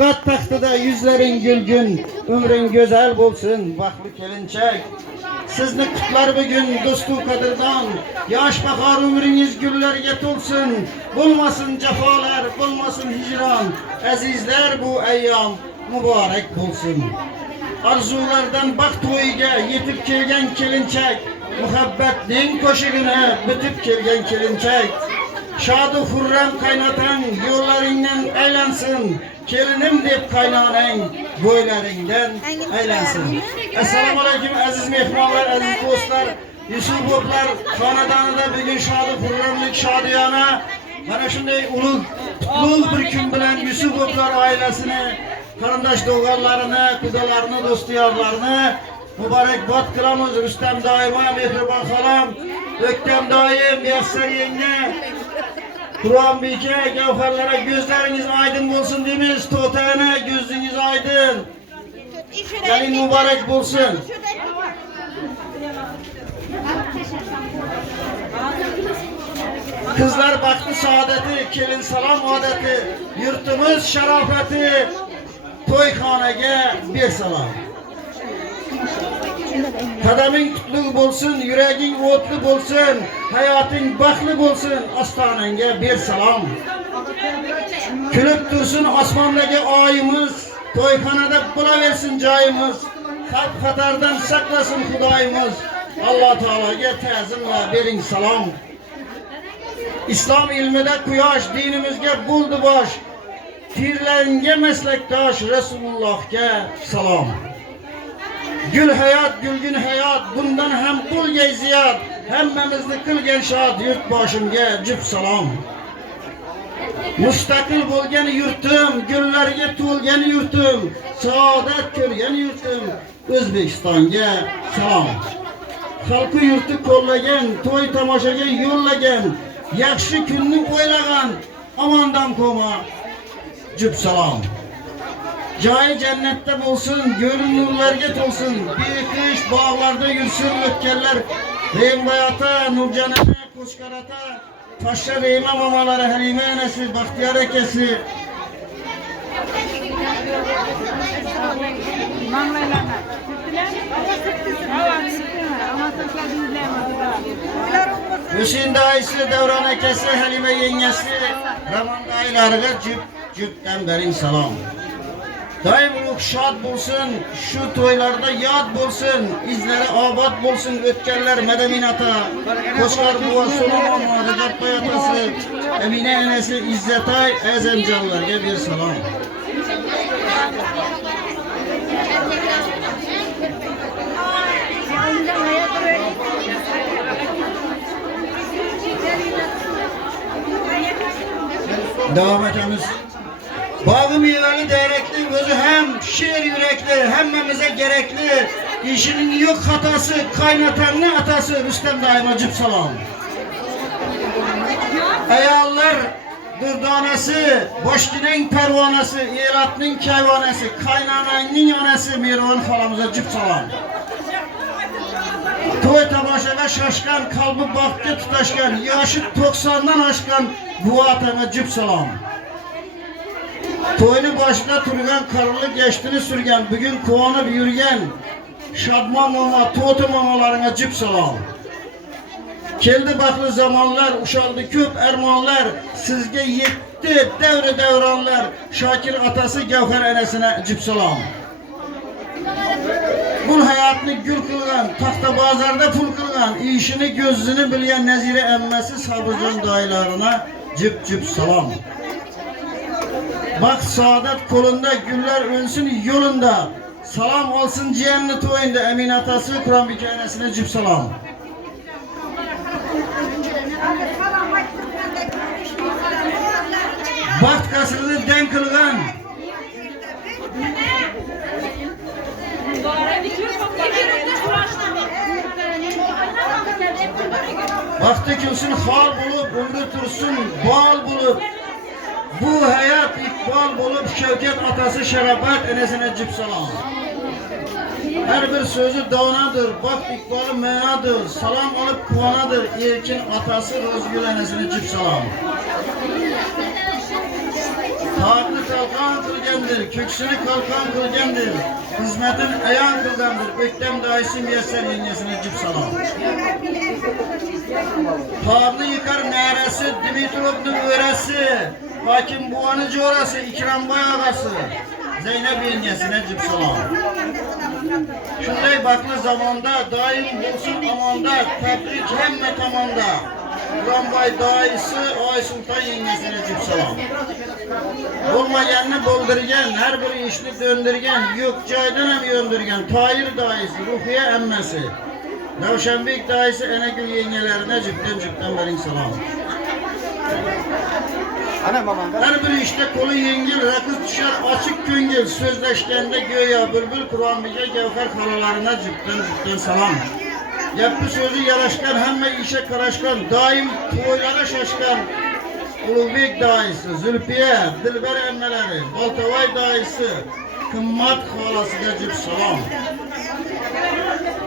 Kat taxtıda yüzlerin gülgün, ömrün güzel bulsun, vaklı kelinçek. Sizni kutlar bugün dostu kadırdan, yaş bakar ömrünüz güllerge tulsun. Bulmasın cefalar, bulmasın hicran, azizler bu eyyam mübarek bulsun. Arzulardan bak toyga yetip kelgen kelinçek, muhabbetning koşigine bitip kelgen kelinçek. Şadı hurram kaynatan yollaringdan aylansin. Kelinim deb kaynanang bo'ylaringdan aylansin. Assalomu alaykum aziz mehmonlar, aziz do'stlar. Yusupoblar xonadonida bugun shodi hurramlik shodiyona mana shunday ulug' bir kun bilan Yusupoblar oilasini, qarindosh do'g'onlarini, qudalarini, do'stiyarlarini muborakbod qilamiz. Rustam doimo mehribon xolam, O'ktam doim Muyassar yenge, Kur'an bike, gavharlara gözleriniz aydın olsun demiş. Totana gözünüz aydın. Gelin mübarek bulsun. Kızlar baktı saadeti, kelin salam adeti, yurtumuz şarafeti, toyxonaga bir salam. Kadamin kutlu olsun, yüreğin o'tli bo'lsin, hayatın baxtli bo'lsin, ostonangga bir salam. Kulib tursin osmondagi oyimiz, to'yxonada bo'laversin joyimiz, xavf xatardan saqlasin Xudoyimiz. Alloh taologa ta'zimla bering salom. İslam ilmida quyosh, dinimizga bo'ldi bosh, pirlarga maslakdosh, Rasulullohga salom. Gül hayat, gülgün hayat, bundan hem bulgay ziyad, hemmemizni qilgan shod, yurt boshimga jup salom. Mustaqil bo'lgan yurtim, gullarga to'lgan yurtim, saodat ko'rgan yurtim, O'zbekistonga salom. Xalqi yurti qo'llagan, to'y tomoshaga yo'llagan, yaxshi kunni o'ylagan, omondan qo'ma, jup salom. Joyi cennette bulsun, gönül nurlarga to'lsin, bekish bağlarda yursin o'tganlar, Reyimbayata, Nurjanata, Qo'shqarata, Toshsha Reyma momalari, Halima enasi, Baxtiyor akasi. Hüseyin dayısı, Davron akasi, Halima yengasi, Ramon dayilariga jup bering salom. Daim ulug' shod bo'lsin, shu to'ylarda yod bo'lsin, izlari obod bo'lsin o'tganlar Madaminata, Qo'shqar buva, Solomon Rajab qo'yatasi, Amina enasi, Izzatay, Azamjonlarga bir salom. Devam etamiz. Bağı meyveli değrekli, özü hem şiir yürekli, hemmemize gerekli. İşinin yok hatası, kaynatanın atası, Rüstem daima cüp salam. Ayallar durdanesi, boşkinin pervanesi, iratının kayvanesi, kaynananın yanesi, Mirvan halamıza cüp salam. Toy tamaşaga şaşkan, kalbi baktı tutaşkan, yaşı 90'dan aşkan, bu atana cüp salam. Toyunu başına turgan, karılı geçtiğini sürgen, bugün kovanıp yürgen, şadman mama, totu mamalarına cüp salam. Keldi baklı zamanlar, uşaldı köp ermanlar, sizge yetti devre devranlar, Şakir atası Gavhar enesine cüp salam. Bul hayatını gül kılgan, tahta bazarda pul kılgan, işini gözünü bilyen Nezire emmesi Sabırcan dayılarına cüp salam. Bak saadet kolunda, güller önsün yolunda. Salam olsun ciğenli toyunda, Emin atası Kur'an bir kenesine cüp salam. Baht kasırını denk kılgan. Baktı kimsin hal bulup, ömrü tursun bal bulup. Bu hayat ikbal bulup Şevket atası Şerafet enesine cüp salam. Her bir sözü donadır, bak ikbalı menadır, salam alıp kuvanadır, Erkin atası Rozgül enesine cüp salam. Haklı kalkan kılgendir, köksünü kalkan kılgendir. Hizmetin eyan kılgandır. Öktem daisi Müyesser yengesine cip salam. Parlı yıkar neresi, Dimitrov'un öğresi. Hakim Buvanıcı orası, İkram Bay ağası. Zeynep yengesine cip salam. Şunday baklı zamanda, daim bulsun amanda, tebrik hemme tamamda. Rambay daisi, Ay Sultan yengesine cip salam. Olmayanını boldurgen, her bir işini döndürgen, yok caydan hem yöndürgen, Tahir daisi, Ruhiye emmesi. Nevşenbek daisi Enegül yengelerine cipten verin salam. Her bir işte kolu yengil, rakız düşer açık güngil, sözleşkende göya bülbül Kur'an bize gevher halalarına cipten salam. Yapı sözü yaraşkan, hemme işe karaşkan, daim toylara şaşkan, Ulubek daisi, Zülfiye, Dilber emmeleri, Baltavay daisi, Kımmat halasına cip salam.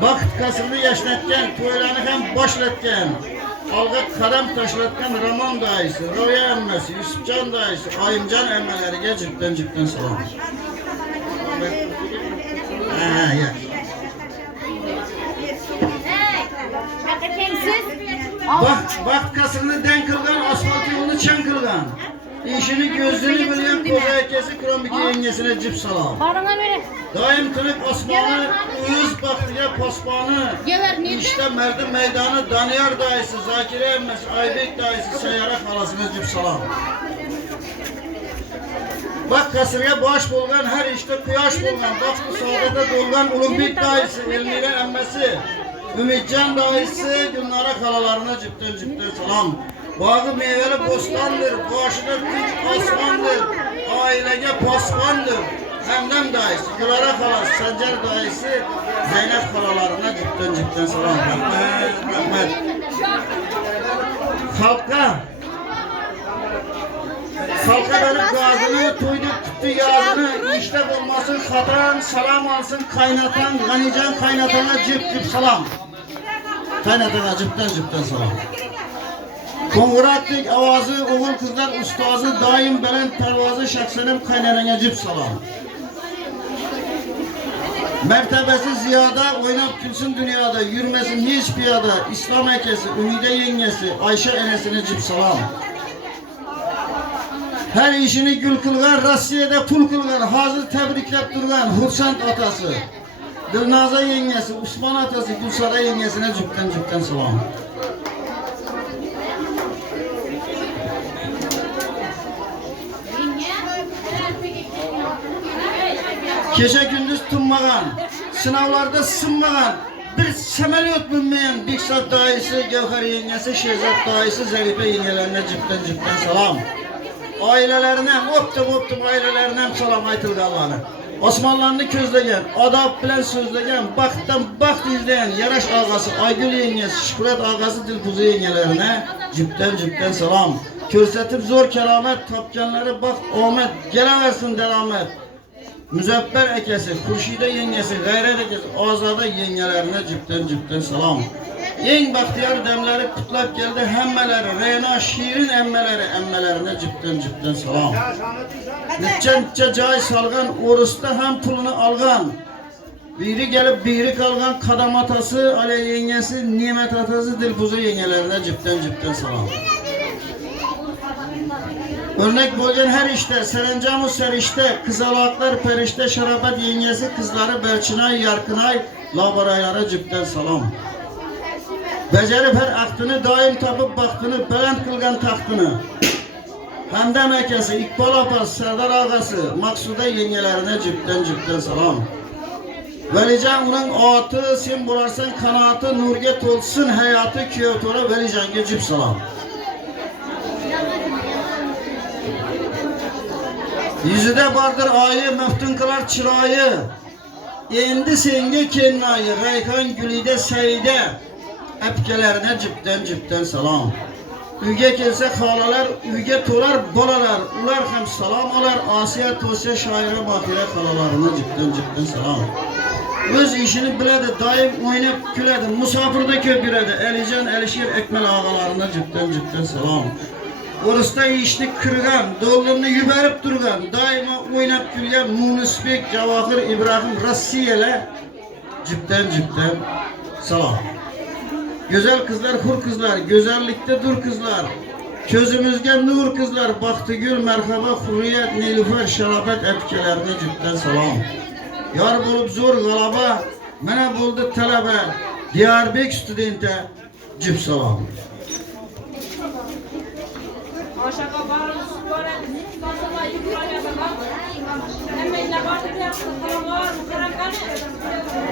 Vakit kasırlı yaşlatken, toylarını hem başlatken, alga kadam taşlatken Raman daisi, Roya emmesi, Yusufcan daisi, Ayımcan emmeleri cipten salam. Bak kasırını den kılgan, asfalt yolunu çen kılgan. İşini gözünü bilen koza herkesi Kur'an-ı yengesine cip salam. Daim tırık Osmanlı, Uyuz baktıya pospanı. İşte merdi meydanı, Daniyar daisi, Zakire emmesi, Aybek daisi, Seyyara halasına cip salam. Bak kasırga baş bulgan, her işte kuyaş bulgan. Bak bu saadete dolgan, Ulubek daisi, Elmire emmesi. Ümitcan daisi, Gülnara halalarına cipten salam. Bağı meyveli bostandır, başında dik asmandır, ailege posmandır. Hemdem daisi, Gülara halası, Sancar daisi, Zeynep halalarına cipten salam. Rahmet. Halka verip gazını, tuydu tuttu yazını, işte olmasın hatan, salam alsın kaynatan, Ganican kaynatana cip salam. Kaynatana cipten salam. Kongratlik avazı, oğul kızlar ustazı, daim belen pervazı, şahsenim kaynarana cip salam. Mertebesi ziyada, oynap gülsün dünyada, yürümesin hiç piyada, İslam ekesi, Ümide yengesi, Ayşe enesine cip salam. Her işini gül kılgan, Rusya'da pul kılgan, hazır tebriklep durgan, Hursant atası, Dilnaza yengesi, Osman atası, Gülsara yengesine cipten salam. Gece gündüz tunmagan, sınavlarda sınmagan, bir semeliyot bilmeyen Biksat daisi, Gevher yengesi, Şehzat daisi, Zerife yengelerine cipten salam. Ailelerine, optum ailelerine salam aytıldı Allah'ına. Osmanlılarını közlegen, adab bilen sözlegen, baxt izleyen Yaraş ağası, Aygül yengesi, Şükret ağası, Dilkuzu yengelerine cipten salam. Körsetip zor keramet, tapkanları bak Ahmet, geleversin deramet. Müzeffer ekesi, Kurşide yengesi, Gayret ekesi, Azada yengelerine cipten salam. En bahtiyar demleri kutlap geldi hemmeleri, Reyna şiirin emmelerine cipten salam. Nitçe cay salgan, orusta hem pulunu algan. Biri gelip biri kalgan, Kadam atası, Ali yengesi, Nimet atası, Dilkuzu yengelerine cipten salam. Örnek bolgen her işte, serencamı serişte, kızalaklar perişte, Şarabet yengesi, kızları Belçinay, Yarkınay, Labaraylara cipten salam. Becerip her aktını, daim tapıp baktını, belent kılgan tahtını. Hemdem ekesi, İkbal Apas, Serdar ağası, Maksuda yengelerine cipten salam. Velican onun atı, sen bularsan kanatı, nurget olsun hayatı, Kiyotora Velican'a cip salam. Yüzüde vardır ayı, müftün kılar çırayı. Endi senge kennayı, Reyhan Gülide Seyde. Epkelerine cipten salam. Üge gelse halalar, üge tolar balalar. Ular hem salam alar, Asiya Tosya şaire bakire halalarına cipten salam. Öz işini biledi, daim oynayıp küledi, musafirde köpüredi. Elican Elişir Ekmel ağalarına cipten salam. Orusda işini kırgan, dollarını yüberip durgan, daima oynap gülgen Munisbek, Cavahir, İbrahim, Rossiyalı cüpten salam. Güzel kızlar, hur kızlar, güzellikte dur kızlar. Közümüzge nur kızlar, Baktıgül, merhaba, hurriyet, nilüfer, şarafet etkilerine cüpten salam. Yar bulup zor galaba, mene buldu talebe, Diyarbek studente cüp salam.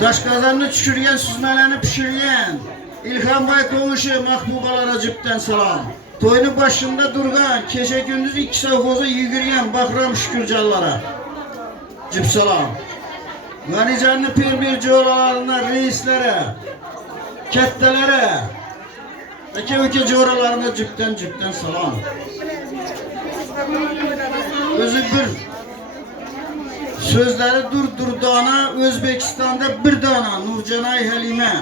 Taş kazanını çükürgen, süzmelerini pişirgen, İlhan Bay konuşu, mahbubalara cüpten salam. Toyunu başında durgan, keşe gündüz 2 savhoza yürüyen Bakram Şükürcanlara cüp salam. Ganicanlı bir coğralarına, reislere, kettelere, eke coğralarına cüpten salam. Özü bir sözleri durdana, Özbekistan'da bir dana, Nurcanay Halime.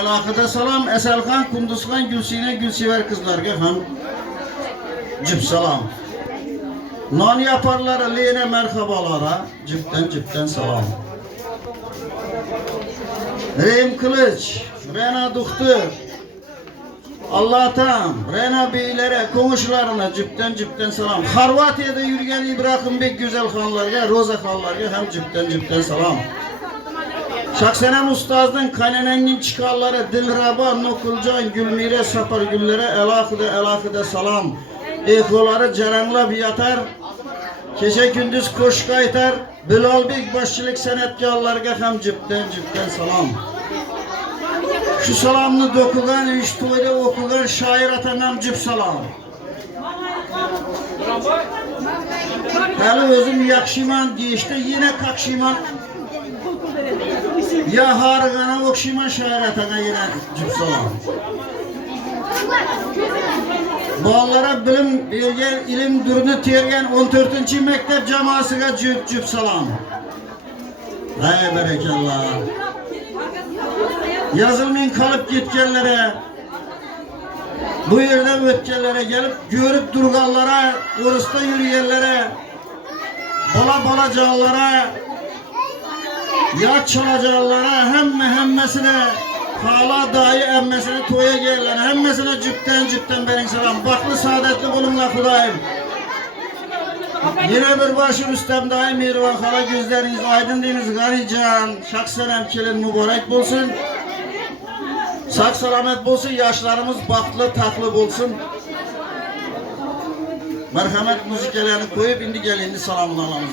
Elakıda salam, Eselkan, Kunduzkan, Gülsine, Gülsever kızlarga ham cüp salam. Non yaparlar leyne merhabalara cüpten salam. Reyim Kılıç, Rena Duhtur, Allah'tan, Rena beylere, komşularına cüpten salam. Harvatiyada yürüyen İbrahim Bek güzel hanlarga, Roza hanlarga hem cüpten salam. Şahsenem Ustaz'ın kalenengin çıkarları Dilraba, Nokulcan, Gülmire, Sapargüllere elakıda salam. Ekoları caranlap yatar, keşe gündüz koş kaytar. Bilal Bek başçılık sanatkarlarga hem cüpten salam. Şu salamını dokugan, üç toyda okugan şair atanam cüp salam. Hali özüm yakşiman deyişte yine kakşiman. Ya hargana okşiman şair atagan yine cüp salam. Ballara bilim vergen, ilim durunu tergen 14. mektep cemaasıga cüp salam. Hay berekallah. Yazılmayın kalıp gitkenlere, bu yerden ötkenlere gelip görüp durganlara, orusta yürüyenlere, bala canlara, yat çalacaklara, hemmesine, hala dahi emmesine toya gelene, hemmesine cüpten benim selam. Baklı saadetli bulunla Hudayım. Yine bir başı Rüstem dahi Mirvan hala gözleriniz aydın deyiniz Ganican, şahsenem kelin mübarek bulsun. Sağ selamet bulsun, yaşlarımız baktlı taklı bulsun. Merhamet müziklerini koyup indi gelin salamını alalım.